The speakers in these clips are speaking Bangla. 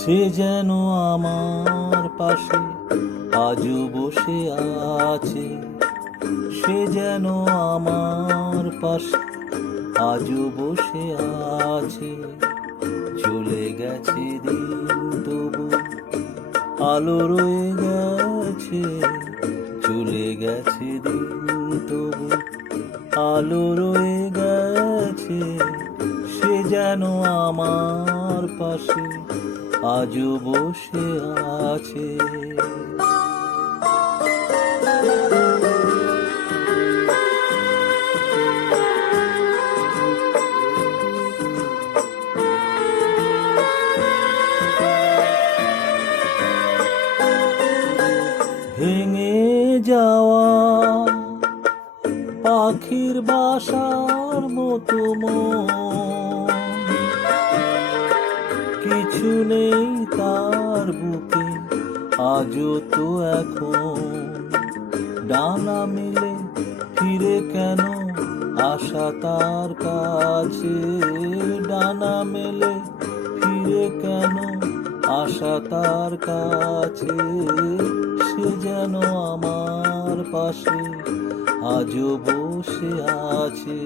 সে যেন আমার পাশে আজও বসে আছে, সে যেন আমার পাশে আজও বসে আছে। চলে গেছে দিন তবু আলো রয়ে গেছে, চলে গেছে দিন তবু আলো রয়ে গেছে। সে যেন আমার পাশে আজও বসে আছে। ভেঙে যাওয়া পাখির বাসার মতো মন, কিছু নেই তার বুকে আজও তো এখন। ডানা মেলে ফিরে কেন আশা তার কাছে, ডানা মেলে ফিরে কেন আশা তার কাছে। সে যেন আমার পাশে আজও বসে আছে।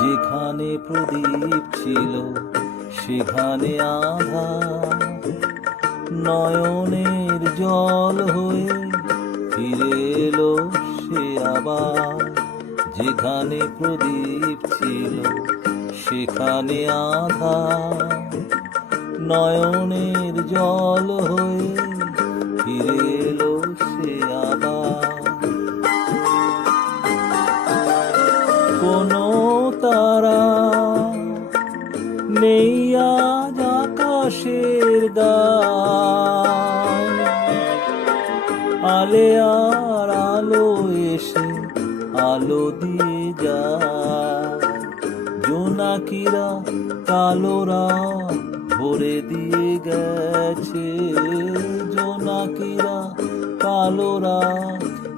যেখানে প্রদীপ ছিল সেখানে আধার, নয়নের জল হয়ে ফিরে এলো সে আবার। যেখানে প্রদীপ ছিল সেখানে আধার, নয়নের জল হয়ে ফিরে এলো সে আবার। কোনো তারা নেই আজ আকাশের গায়, আলে আর আলো এসে আলো দিয়ে যায়। জোনাকিরা কালোরা ভরে দিয়ে গেছে, জোনাকিরা কালোরা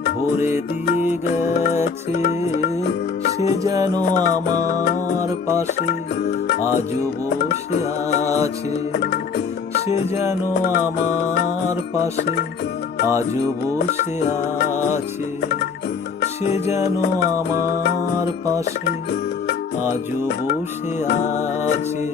ভরে দিয়ে গেছে। সে যেন আমার পাশে আজও বসে আছে, সে যেন আমার পাশে আজও বসে আছে। সে যেন আমার পাশে আজও বসে আছে।